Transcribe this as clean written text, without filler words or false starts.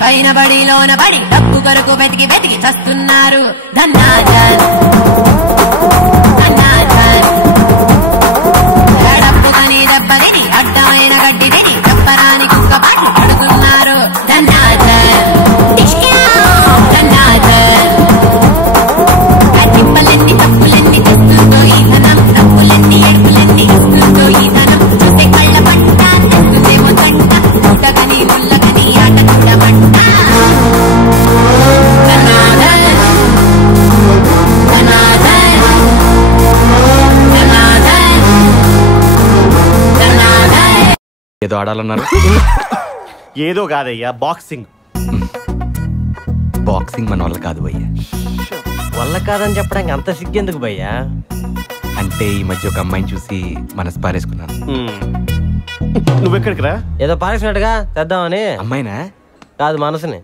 పైన బడి లోన బడి డబ్బు కొరకు వెతికి వెతికి చస్తున్నారు ధన్నాధన్ ధన్నాధన్ డబ్బు కని దెబ్బతిని అడ్డమైన గడ్డి తిని దెబ్బరాని కుక్క పాటలు పడుతున్నారు ధన్నాధన్ ధన్నాధన్ తిప్పలెన్ని తప్పులెన్ని తెస్తుందో ఈ ధనం తప్పులెన్ని ఎడుపులెన్ని ఇస్తుందో ఈ ధనం చూస్తే కళ్ళ పట్ట తెస్తుందేమో తంట ముట్టగని ముల్లగని ఆట చూడమంట ఏదో ఆడాలన్నారు. ఏదో కాదయ్యా, బాక్సింగ్. బాక్సింగ్ మన వల్ల కాదు భయ్యా. వల్ల కాదని చెప్పడానికి అంత సిగ్గెందుకు భయ్యా? అంటే ఈ మధ్య ఒక అమ్మాయిని చూసి మనసు పారేసుకున్నాను. నువ్వెక్కడికి రా? ఏదో పారేసినట్టుగా తెద్దామని. అమ్మాయినా? కాదు, మనసుని.